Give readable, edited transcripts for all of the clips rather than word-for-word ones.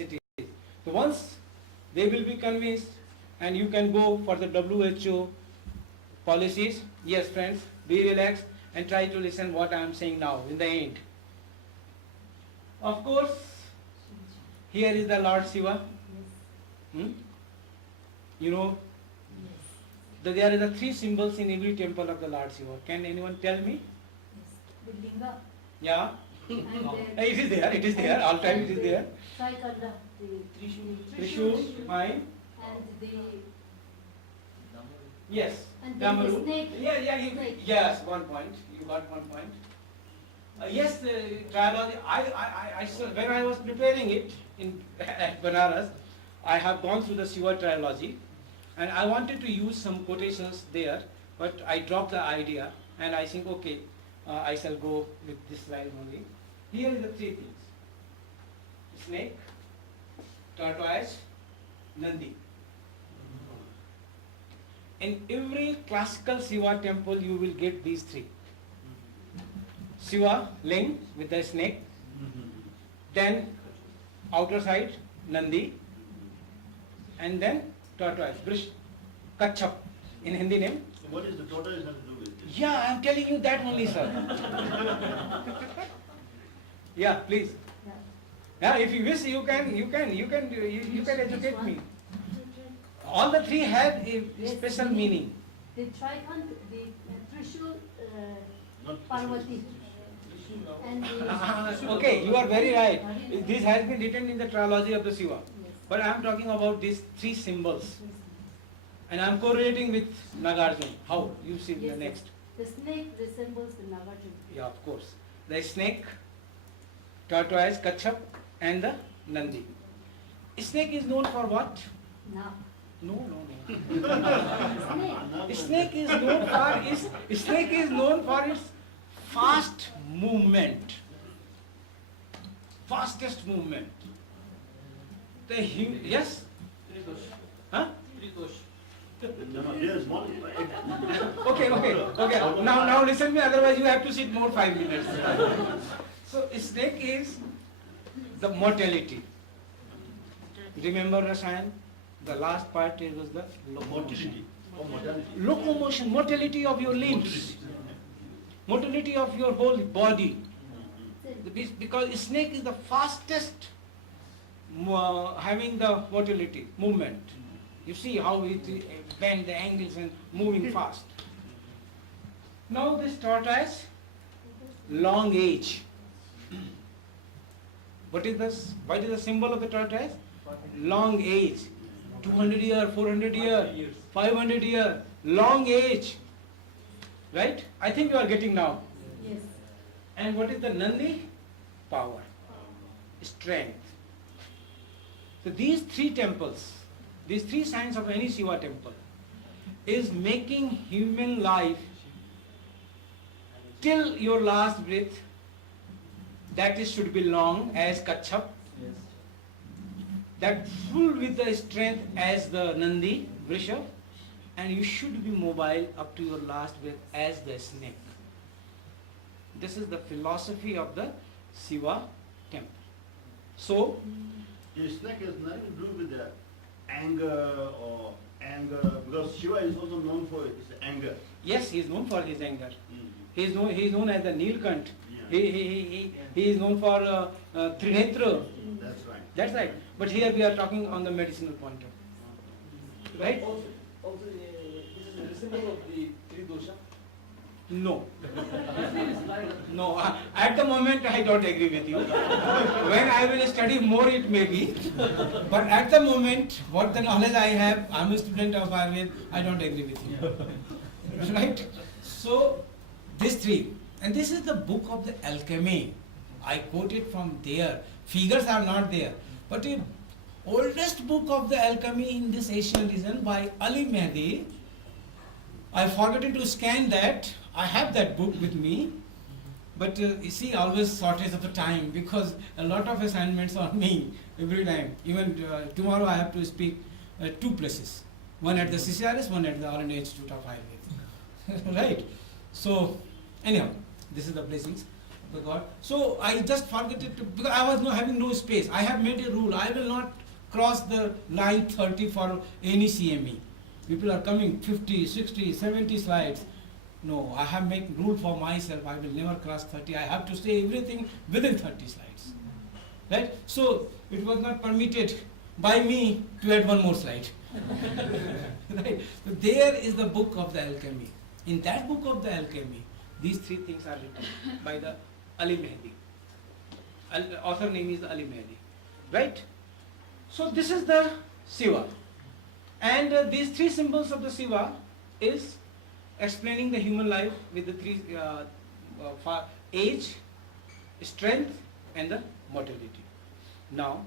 it is. So once they will be convinced and you can go for the WHO policies, yes friends, be relaxed and try to listen what I am saying now in the end. Of course, here is the Lord Shiva. You know, there are the three symbols in every temple of the Lord Shiva. Can anyone tell me? The linga. Yeah. And It is there, all time it is there. Trikanda, the Trishul, fine. and the Yes. and then the Damaru. snake. Snake. Yes, 1 point. You got 1 point. Yes, trilogy. I saw, when I was preparing it at Banaras, I have gone through the Shiva trilogy, and I wanted to use some quotations there, but I dropped the idea, and I think okay, I shall go with this line only. Here is the three things: snake, tortoise, Nandi. In every classical Shiva temple, you will get these three. Shiva, ling with the snake, then outer side, Nandi, and then tortoise, Brish, Kachap, in Hindi name. So what is the tortoise have to do with this? Yeah, I am telling you that only, sir. Yeah, please. Yeah, if you wish, you can educate me. All the three have a special meaning. The Trikanda, the Trishul, Not Parvati. And the Okay, you are very right. This has been written in the trilogy of the Shiva. Yes. But I am talking about these three symbols. And I am correlating with Nagarjuna. How? You see the Yes, next. The snake resembles the Nagarjuna. Yeah, of course. The snake, tortoise, Kachap, and the Nandi. Snake is known for what? Now, No. snake. Snake is known for its fast movement. Fastest movement. Yes? Huh? No, there's one. Okay. Now listen me, otherwise you have to sit more 5 minutes. So snake is the mortality. Remember Rasayan? The last part it was the Motility. Or modality. locomotion, mortality of your limbs, mortality of your whole body. Because snake is the fastest having the mortality, movement. You see how it bend the angles and moving fast. Now this tortoise, long age. What is the symbol of the tortoise? Long age. 200 years, 400 years, 500 years, long age. Right? I think you are getting now. Yes. And what is the Nandi? Power, strength. So these three temples, these three signs of any Shiva temple, is making human life till your last breath. That is should be long as Kachap. That full with the strength as the Nandi, Vrishabh, and you should be mobile up to your last breath as the snake. This is the philosophy of the Shiva temple. So, The snake has nothing to do with the anger, because Shiva is also known for his anger. yes, he is known for his anger. Mm. He is known as the Nilkant. Yeah. He is known for Trinetra. That's right. That's right. But here we are talking on the medicinal point of view. Right? Also, this is a symbol of the three dosha. No. It's like No. At the moment I don't agree with you. When I will study more it may be. But at the moment, what the knowledge I have, I'm a student of Ayurveda, I don't agree with you. Right? So, these three. And this is the book of the alchemy. I quoted from there. Figures are not there. But the oldest book of the alchemy in this Asian region by Ali Mehdi, I've forgotten to scan that. I have that book with me. But you see, always shortage of the time because a lot of assignments on me every time. Even tomorrow I have to speak 2 places. One at the CCRS, one at the R&D Institute of Ayurveda. Right? So, anyhow, this is the blessings. the god. So I just forgot it to, because I was having no space. I have made a rule. I will not cross the line 30 for any CME. People are coming 50, 60, 70 slides. No, I have made rule for myself. I will never cross 30. I have to say everything within 30 slides. Right? So it was not permitted by me to add one more slide. Right? So there is the book of the alchemy. In that book of the alchemy, these three things are written by the Ali Mehdi. Author name is Ali Mehdi. Right? So this is the Shiva. And these three symbols of the Shiva is explaining the human life with the three age, strength and the mortality. Now,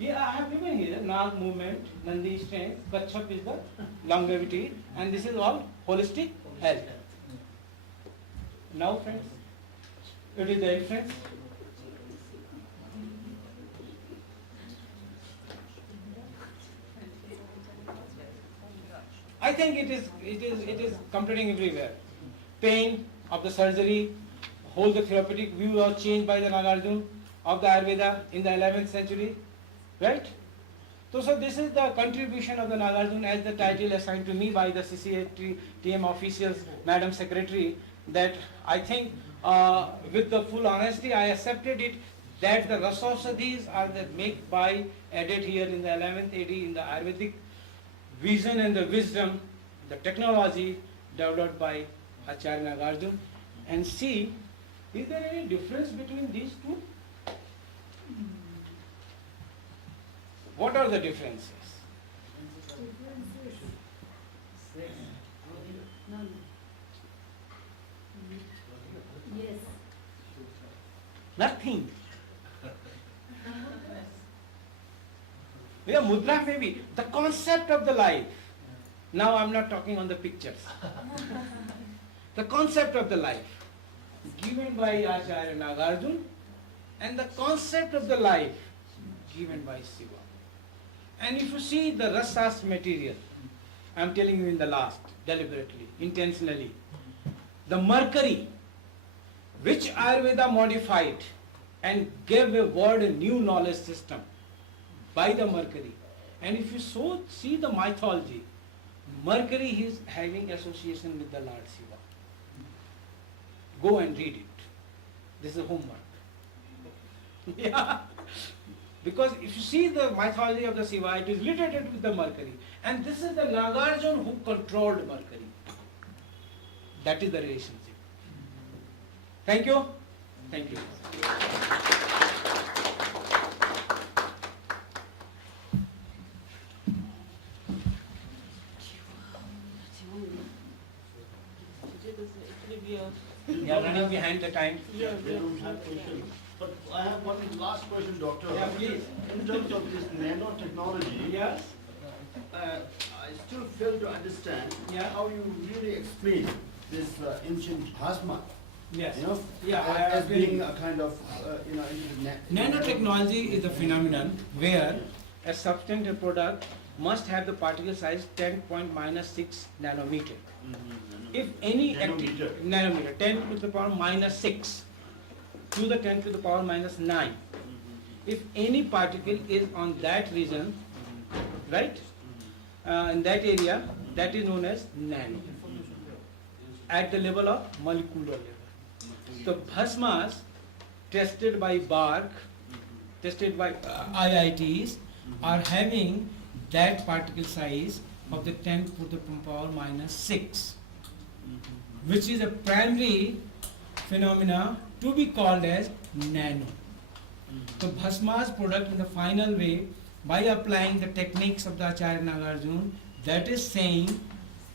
I have given here Nag movement, Nandi strength, Kachap is the longevity, and this is all holistic health. Now friends, it is the difference. I think it is completing everywhere. Pain of the surgery, whole the therapeutic view was changed by the Nagarjuna of the Ayurveda in the 11th century, right? So this is the contribution of the Nagarjuna as the title assigned to me by the CCATM officials, Madam Secretary, that I think with the full honesty I accepted it, that the Rasausadhis are the make by added here in the 11th AD in the Ayurvedic vision and the wisdom, the technology developed by Acharya Nagarjuna, and see, is there any difference between these two? What are the differences? Differences. None. Yes. Nothing. Yeah, mudra maybe. The concept of the life. Now I'm not talking on the pictures. The concept of the life given by Acharya Nagarjuna and the concept of the life given by Shiva. And if you see the rasas material, I'm telling you in the last, deliberately, intentionally, the mercury which Ayurveda modified and gave a word, a new knowledge system by the mercury. And if you see the mythology, Mercury is having association with the Lord Shiva. Go and read it. This is homework. Yeah. Because if you see the mythology of the Shiva, it is related with the Mercury. And this is the Nagarjuna who controlled Mercury. That is the relationship. Thank you. Thank you. We are running behind the time. Yeah, they don't have questions. But I have one last question, doctor. Yeah, please. In terms of this nanotechnology, Yes. I still fail to understand Yeah. how you really explain this ancient plasma. Yes. You know, Yeah, I as agree. being a kind of, into the Nanotechnology is a phenomenon where a substance or product must have the particle size 10.-6 nanometer. If any Nanometer. nanometer, 10 to the power minus 6 to the 10 to the power minus 9. If any particle is on that region, right, in that area, that is known as nano, at the level of molecular level. The bhasmas tested by BARC, tested by IITs, are having that particle size of the 10 to the power minus 6, which is a primary phenomena to be called as nano. The Bhasma's product in the final way, by applying the techniques of the Acharya Nagarjuna, that is saying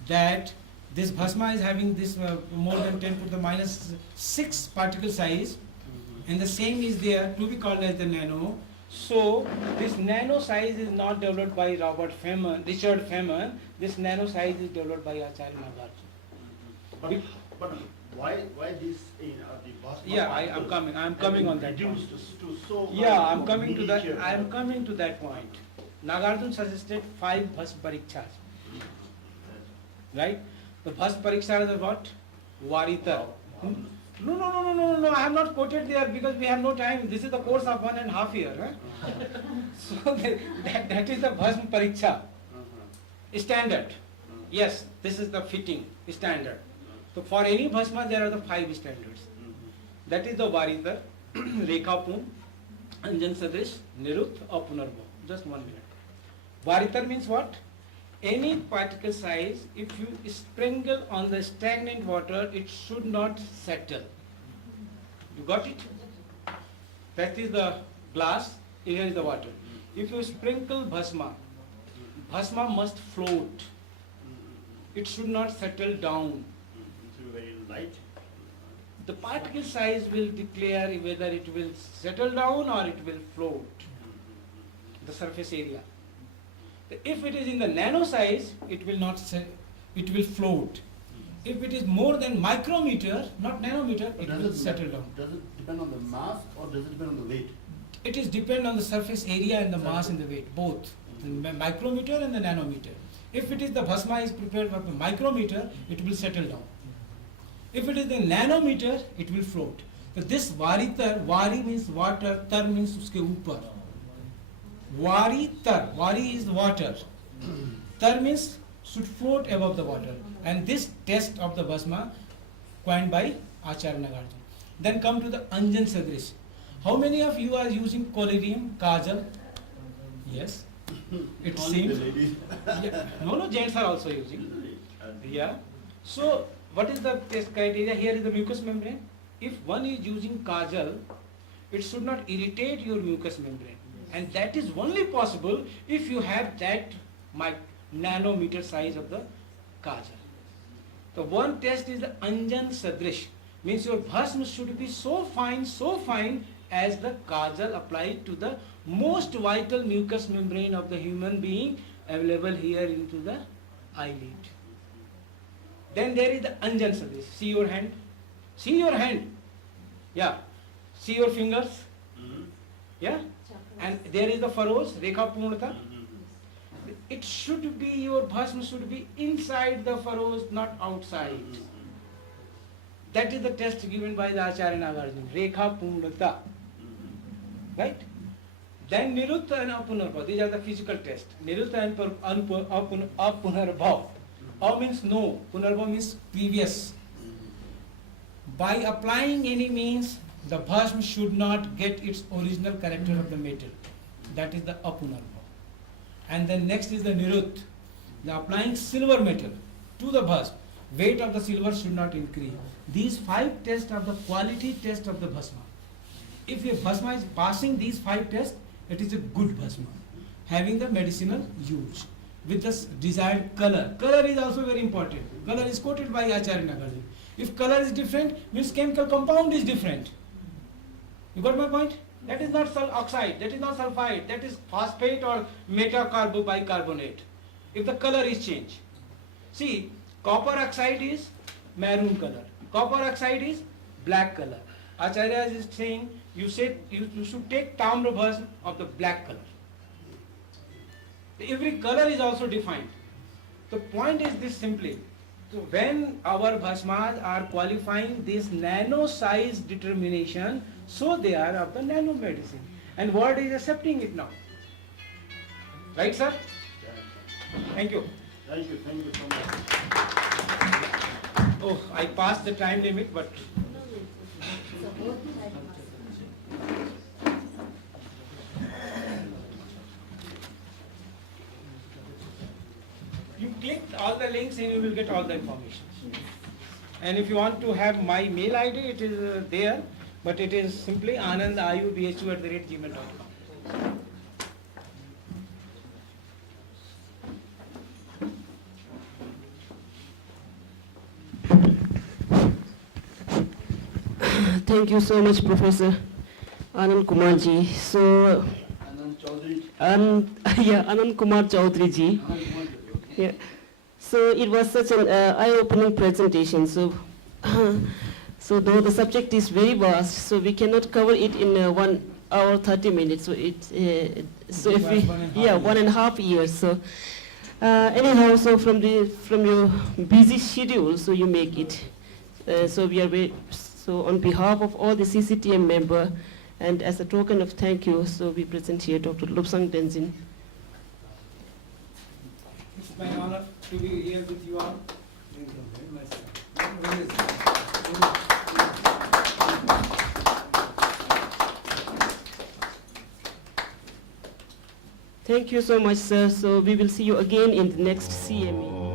that this Bhasma is having this more than 10 to the minus 6 particle size, and the same is there to be called as the nano. So this nano size is not developed by Richard Feynman. This nano size is developed by Acharya Nagarjuna. But why this the plasma? Yeah, I'm coming on that point. Reduced to so Yeah, I'm coming to miniature that. I'm coming to that point. Nagarjuna suggested 5 Bhas Parikshas. Right? The Bhas Parikshas are what? Varitar. No, I have not quoted there because we have no time. This is the course of 1.5 years. Huh? So that is the Bhasma Pariksha. Standard. Yes, this is the fitting standard. So for any Bhasma there are the 5 standards. That is the Varitar, Rekha Pun, Anjan Sadrish, Nirut or Punarbhav. Just 1 minute. Varitar means what? Any particle size, if you sprinkle on the stagnant water, it should not settle. You got it? That is the glass, here is the water. If you sprinkle Bhasma, Bhasma must float. It should not settle down. It's very light. The particle size will declare whether it will settle down or it will float, the surface area. If it is in the nano size, it will not it will float. If it is more than micrometer, not nanometer, it will settle down. Does it depend on the mass or does it depend on the weight? It is depend on the surface area and the mass and the weight, both, the micrometer and the nanometer. If it is the Bhasma is prepared for the micrometer, it will settle down. If it is the nanometer, it will float. So this Varitar, Vari means water, Tar means uske upar. Varitar, Vari is water. Tar means should float above the water. And this test of the Bhasma coined by Acharya Nagarjuna. Then come to the Anjan Sadrish. How many of you are using collyrium, kajal? Yes. It Only seems. the ladies. Yeah. No, gents are also using. Yeah. So, what is the test criteria? Here is the mucous membrane. If one is using kajal, it should not irritate your mucous membrane. And that is only possible if you have that nanometer size of the kajal. The one test is the Anjan Sadrish. Means your bhasma should be so fine as the kajal applied to the most vital mucous membrane of the human being available here into the eyelid. Then there is the Anjan Sadrish. See your hand. See your hand. Yeah. See your fingers. Yeah. And there is the furrows, Rekha Purnata. It should be, your bhasma should be inside the furrows, not outside. That is the test given by the Acharya Nagarjuna, Rekha Purnata. Right? Then Nirutta and Apunarbhav, these are the physical tests. Nirutta and Apunarbhav. A means no, Punarbhav means previous. By applying any means, the bhasma should not get its original character of the metal. That is the Apunarbhav. And then next is the Nirut. The applying silver metal to the bhasma. Weight of the silver should not increase. These 5 tests are the quality test of the bhasma. If your bhasma is passing these 5 tests, it is a good bhasma, having the medicinal use with the desired color. Color is also very important. Color is quoted by Acharya Nagarjuna. If color is different, means chemical compound is different. You got my point? That is not oxide, that is not sulfide, that is phosphate or metacarbonate. If the color is changed. See, copper oxide is maroon color. Copper oxide is black color. Acharya is saying, you should take tamra bhasma of the black color. Every color is also defined. The point is this simply. So when our bhasmas are qualifying this nano size determination, so they are of the nano medicine. And world is accepting it now. Right, sir? Thank you. Thank you so much. Oh, I passed the time limit, but So both side must. you click all the links and you will get all the information. And if you want to have my mail ID, it is there, but it is simply anandayubhu@gmail.com. Thank you so much, Professor Anand Kumarji. So, Anand Chaudhary. Anand Kumar Chaudhary ji. Yeah. So it was such an eye-opening presentation. So, so though the subject is very vast, so we cannot cover it in 1 hour 30 minutes. So so if we 1.5 years. So anyhow, so from your busy schedule, so you make it. So we are very So on behalf of all the CCTM member, and as a token of thank you, so we present here Dr. Lobsang Denzin. It's my honor to be here with you all. Thank you very much, sir. Thank you so much, sir. So we will see you again in the next CME.